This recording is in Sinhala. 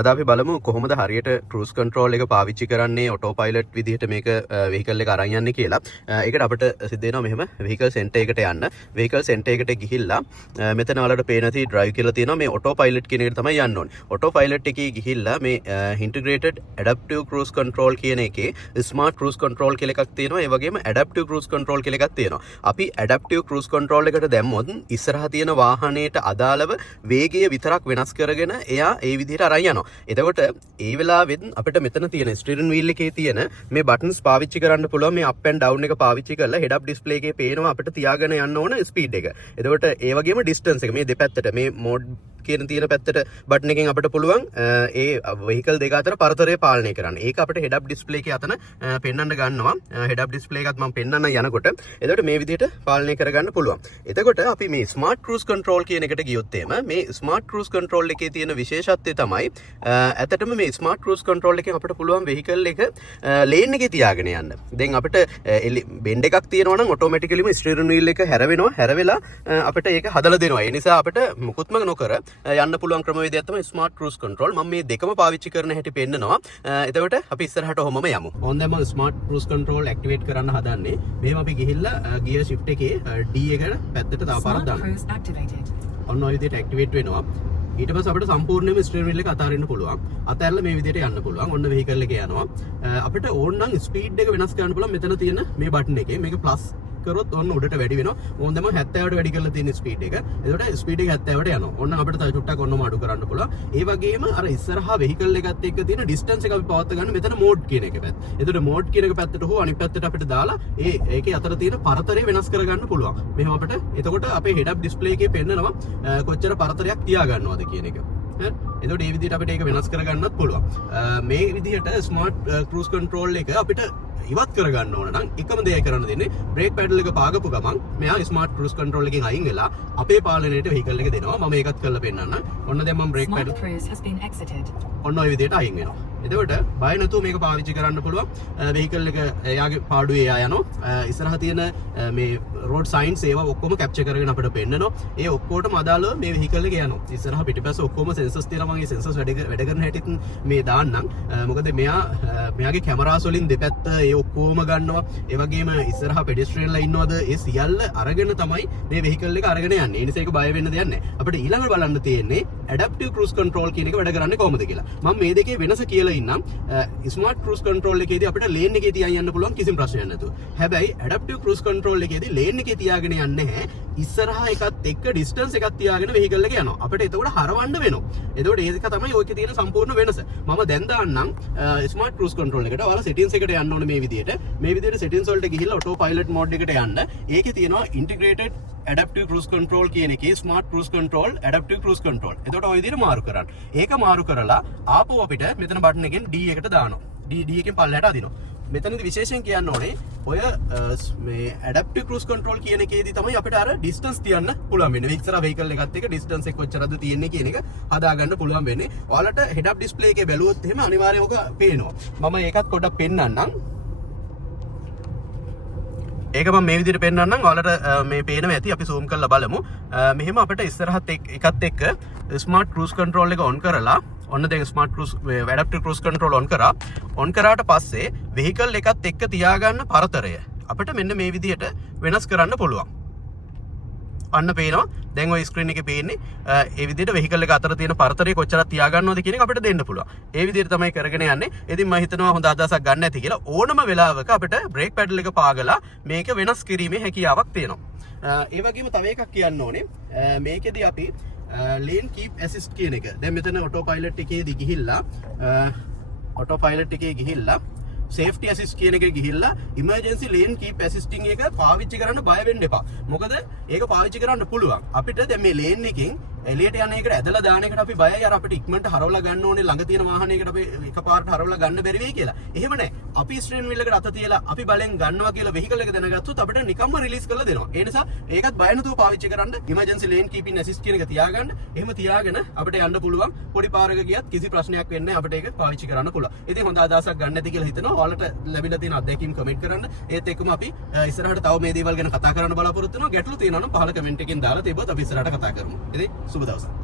අද අපි බලමු කොහොමද හරියට ක්‍රූස් කන්ට්‍රෝල් එක පාවිච්චි කරන්නේ ඔටෝ පයිලට් විදිහට මේක වෙහිකල් එක අරන් යන්නේ කියලා. ඒකට අපිට සිද්ධ වෙනවා මෙහෙම වෙහිකල් සෙන්ටර් එකට යන්න. වෙහිකල් සෙන්ටර් එකට ගිහිල්ලා මෙතන ඔයාලට පේන තී ඩ්‍රයිව් කියලා තියෙනවා. මේ ඔටෝ පයිලට් කියන එකට තමයි යන්න ඕනේ. ඔටෝ පයිලට් එකේ ගිහිල්ලා මේ ඉන්ටිග්‍රේටඩ් ඇඩැප්ටිව් ක්‍රූස් කන්ට්‍රෝල් කියන එකේ ස්මාර්ට් ක්‍රූස් කන්ට්‍රෝල් කියලා එකක් තියෙනවා. ඒ වගේම ඇඩැප්ටිව් ක්‍රූස් කන්ට්‍රෝල් කියලා එකක් තියෙනවා. අපි ඇඩැප්ටිව් ක්‍රූස් කන්ට්‍රෝල් එකට දැම්මොත් ඉස්සරහා තියෙන වාහනයට අදාළව වේගය විතරක් වෙනස් කරගෙන එයා ඒ විදිහට අරන් යනවා. එතකොට ඒ වෙලාවෙත් අපිට මෙතන තියෙන ස්ටියරින් වීල් එකේ තියෙන මේ බටන්ස් පාවිච්චි කරන්න පුළුවන්. මේ අප් ඇන්ඩ් ඩවුන් එක පාවිච්චි කරලා හෙඩ් අප් ඩිස්ප්ලේ එකේ පේනවා අපිට තියාගෙන යන්න ඕන ස්පීඩ් එක. එතකොට ඒ වගේම ඩිස්ටන්ස් එක මේ දෙපැත්තට මේ මෝඩ් කියන තියෙන පැත්තට බටන් එකෙන් අපිට පුළුවන් ඒ වෙහිකල් දෙක අතර පරතරය පාලනය කරන්න. ඒක අපිට හෙඩ් අප් ඩිස්ප්ලේ එකේ අතන පෙන්වන්න ගන්නවා. හෙඩ් අප් ඩිස්ප්ලේ එකත් මම පෙන්වන්න යනකොට එතකොට මේ විදිහට පාලනය කරගන්න පුළුවන්. එතකොට අපි මේ ස්මාර්ට් ක්‍රූස් කන්ට්‍රෝල් කියන එකට ගියොත් මේ ස්මාර්ට් ක්‍රූස් කන්ට්‍රෝල් එකේ තියෙන විශේෂත්වය තමයි ඇත්තටම මේ ස්මාර්ට් ක්‍රූස් කන්ට්‍රෝල් එකෙන් අපිට පුළුවන් වෙහිකල් එක ලේන් එකේ තියාගෙන යන්න. දැන් අපිට බෙන්ඩ් එකක් තියෙනවා නම් ඔටෝමැටිකලිම ස්ටියරින් වීල් එක හැරවෙනවා. හැරවෙලා අපිට ඒක හදලා දෙනවා. ඒ නිසා අපිට මුකුත්ම නොකර යන්න පුළුවන් ක්‍රමවේදයක් තමයි ස්මාර්ට් ක්‍රූස් කන්ට්‍රෝල්. මම මේ දෙකම පාවිච්චි කරන හැටි පෙන්නනවා. එතකොට අපි ඉස්සරහට ඔහොමම යමු. ඕන් දැන් මම ස්මාර්ට් ක්‍රූස් කන්ට්‍රෝල් ඇක්ටිවේට් කරන්න හදන්නේ. මෙහෙම අපි ගිහිල්ලා ගියර් ෂිෆ්ට් එකේ D එකට පැත්තට තව පාරක් දාන්න. ඔන්න ඔය විදිහට ඇක්ටිවේට් වෙනවා. ඊට පස්සේ අපිට සම්පූර්ණයෙන්ම ස්ටියරින් වීල් එක අතාරින්න පුළුවන්. අතහැරලා මේ විදිහට යන්න පුළුවන්. ඔන්න වෙහිකල් එකේ යනවා. අපිට ඕන නම් ස්පීඩ් එක වෙනස් කරන්න පුළුවන් මෙතන තියෙන මේ බටන් එකේ. මේක ප්ලස් කරොත් ඔන්න උඩට වැඩි වෙනවා. ඕන් දැන් 70ට වැඩි කරලා තියෙන ස්පීඩ් එක. එතකොට ස්පීඩ් එක 70ට යනවා. ඔන්න අපිට තව චුට්ටක් ඔන්නම අඩු කරන්න පුළුවන්. ඒ වගේම අර ඉස්සරහා වෙහිකල් එකත් එක්ක තියෙන ඩිස්ටන්ස් එක අපි පවත්වා ගන්න මෙතන මෝඩ් කියන එක පැත්ත. එතකොට මෝඩ් කියන එක පැත්තට හෝ අනිත් පැත්තට අපිට දාලා ඒකේ අතර තියෙන පරතරය වෙනස් කරගන්න පුළුවන්. මෙහෙම අපිට එතකොට අපේ හෙඩ් අප් ඩිස්ප්ලේ එකේ පෙන්නනවා කොච්චර පරතරයක් තියා ගන්නවද කියන එක. එතකොට මේ විදිහට අපිට ඒක වෙනස් කරගන්නත් පුළුවන්. මේ විදිහට ස්මාර්ට් ක්‍රූස් කන්ට්‍රෝල් එක අපිට ඉවත් කරගන්න ඕන නම් එකම දේ කරන්න දෙන්නේ බ්‍රේක් පැඩල් එක පාගපු ගමන් මෙයා ස්මාර්ට් ක්‍රූස් කන්ට්‍රෝල් එකෙන් අයින් වෙලා අපේ පාලනයට වෙහිකල් එක දෙනවා. මම ඒකත් කරලා පෙන්නන්න. ඔන්න දැන් මම බ්‍රේක් පැඩල් ඔන්න ඔය විදිහට අයින් වෙනවා. එතකොට බය නැතුව මේක පාවිච්චි කරන්න පුළුවන්. වෙහිකල් එක එයාගේ පාඩුවේ එයා යනවා. ඉස්සරහ තියෙන මේ රෝඩ් සයින්ස් ඒවා ඔක්කොම කැප්චර් කරගෙන අපිට පෙන්නනවා. ඒ ඔක්කොටම අදාළව මේ වෙහිකල් එක යනවා. ඉස්සරහ පිටිපස්ස ඔක්කොම සෙන්සර්ස් තියෙනවා. මම මේ සෙන්සර්ස් වැඩ කරන හැටිත් මේ දාන්නම්. මොකද මෙයාගේ කැමරාස් වලින් දෙපැත්ත ඒ ඔක්කොම ගන්නවා. ඒ වගේම ඉස්සරහා පෙඩෙස්ට්‍රියන්ලා ඉන්නවද ඒ සියල්ල අරගෙන තමයි මේ වෙහිකල් එක අරගෙන යන්නේ. ඒ නිසා ඒක බය වෙන්න දෙයක් නැහැ. අපිට ඊළඟට බලන්න තියෙන්නේ ඇඩැප්ටිව් ක්‍රූස් කන්ට්‍රෝල් කියන එක වැඩ කරන්නේ කොහොමද කියලා. මම මේ දෙකේ වෙනස කියලා ඉන්නම්. ස්මාර්ට් ක්‍රූස් කන්ට්‍රෝල් එකේදී අපිට ලේන් එකේ තියන් යන්න පුළුවන් කිසිම ප්‍රශ්නයක් නැතුව. හැබැයි ඇඩැප්ටිව් ක්‍රූස් කන්ට්‍රෝල් එකේදී ලේන් එකේ තියාගෙන යන්නේ නැහැ. ඉස්සරහා එකත් එක්ක ඩිස්ටන්ස් එකක් තියාගෙන වෙහිකල් එක යනවා. අපිට එතකොට හරවන්න වෙනවා. එතකොට ඒක තමයි ඔයකේ තියෙන සම්පූර්ණ වෙනස. මම දැන් දාන්නම් ස්මාර්ට් ක්‍රූස් කන්ට්‍රෝල් එකට. ඔයාලා සෙටින්ග්ස් එකට යන්න ඕනේ මේ විදිහට. මේ විදිහට සෙටින්ග්ස් වලට ගිහිල්ලා ඔටෝ පයිලට් මෝඩ් එකට යන්න. ඒකේ තියෙනවා ඉන්ටිග්‍රේටඩ් ඇඩැප්ටිව් ක්‍රූස් කන්ට්‍රෝල් කියන එකේ smart cruise control adaptive cruise control. එතකොට ඔය විදිහට මාරු කරන්න. ඒක මාරු කරලා ආපහු අපිට මෙතන බටන් එකෙන් D එකට දානවා. D එකෙන් පල්ලයට අදිනවා. මෙතනදී විශේෂයෙන් කියන්න ඕනේ ඔය මේ ඇඩැප්ටිව් ක්‍රූස් කන්ට්‍රෝල් කියන එකේදී තමයි අපිට අර ඩිස්ටන්ස් තියන්න පුළුවන් වෙන්නේ. ඉස්සරහ වෙහිකල් එකත් එක්ක ඩිස්ටන්ස් එක කොච්චරද තියෙන්නේ කියන එක හදාගන්න පුළුවන් වෙන්නේ. ඔයාලට හෙඩ් අප් ඩිස්ප්ලේ එකේ බැලුවොත් එහෙම අනිවාර්යයෙන්ම ඔක පේනවා. මම ඒකත් පොඩ්ඩක් පෙන්නන්නම්. ඒක මම මේ විදිහට පෙන්නන්නම්. ඔයාලට මේ පේනවා ඇති. අපි zoom කරලා බලමු. මෙහෙම අපිට ඉස්සරහත් එකත් එක්ක ස්මාර්ට් ක්‍රූස් කන්ට්‍රෝල් එක ඔන් කරලා ඔන්න දැන් smart cruise adaptive cruise control on කරා. ඔන් කරාට පස්සේ වෙහිකල් එකත් එක්ක තියාගන්න පරතරය අපිට මෙන්න මේ විදිහට වෙනස් කරන්න පුළුවන්. අන්න පේනවා. දැන් ඔය ස්ක්‍රීන් එකේ පේන්නේ ඒ විදිහට වෙහිකල් එක අතර තියෙන පරතරය කොච්චරක් තියාගන්නවද කියන එක අපිට දෙන්න පුළුවන්. ඒ විදිහට තමයි කරගෙන යන්නේ. ඉතින් මම හිතනවා හොඳ අදහසක් ගන්න ඇති කියලා. ඕනම වෙලාවක අපිට බ්‍රේක් පැඩල් එක පාගලා මේක වෙනස් කිරීමේ හැකියාවක් තියෙනවා. ඒ වගේම තව එකක් කියන්න ඕනේ. මේකෙදී අපි ලේන් කීප් ඇසිස්ට් කියන එක. දැන් මෙතන ඔටෝ පයිලට් එකේදී ගිහිල්ලා ඔටෝ පයිලට් එකේ ගිහිල්ලා සේෆ්ටි ඇසිස්ට් කියන එක ගිහිල්ලා ඉමර්ජන්සි ලේන් කීප් ඇසිස්ටිං එක පාවිච්චි කරන්න බය වෙන්න එපා. මොකද ඒක පාවිච්චි කරන්න පුළුවන්. අපිට දැන් මේ ලේන් එකෙන් එළියට යන එකට ඇදලා දාන එකට අපි බයයි. අර අපිට ඉක්මනට හරවලා ගන්න ඕනේ ළඟ තියෙන වාහනයකට අපි එකපාරට හරවලා ගන්න බැරි වෙයි කියලා. එහෙම නැහැ. අපි ස්ටියරින් වීල් එකට අත තියලා අපි බලෙන් ගන්නවා කියලා වෙහිකල් එක දැනගත්තොත් අපිට නිකම්ම රිලීස් කරලා දෙනවා. ඒ නිසා ඒකත් බය නැතුව පාවිච්චි කරන්න. ඉමර්ජන්සි ලේන් කීපින් ඇසිස්ට් කියන එක තියාගන්න. එහෙම තියාගෙන අපිට යන්න පුළුවන්. පොඩි පාරක ගියත් කිසි ප්‍රශ්නයක් වෙන්නේ නැහැ. අපිට ඒක පාවිච්චි කරන්න පුළුවන්. ඉතින් හොඳ අදහසක් ගන්න ඇති කියලා හිතනවා. ඔයාලට ලැබිලා තියෙන අත්දැකීම් කමෙන්ට් කරන්න. ඒත් එක්කම අපි ඉස්සරහට තව මේ දේවල් ගැන කතා කරන්න බලාපොරොත්තු වෙනවා. ගැටලු තියෙනවා නම් පහළ කමෙන්ට් එකෙන් දාලා තිබ්බොත් අපි ඉස්සරහට කතා කරමු. ඉතින් සුබ දවසක්.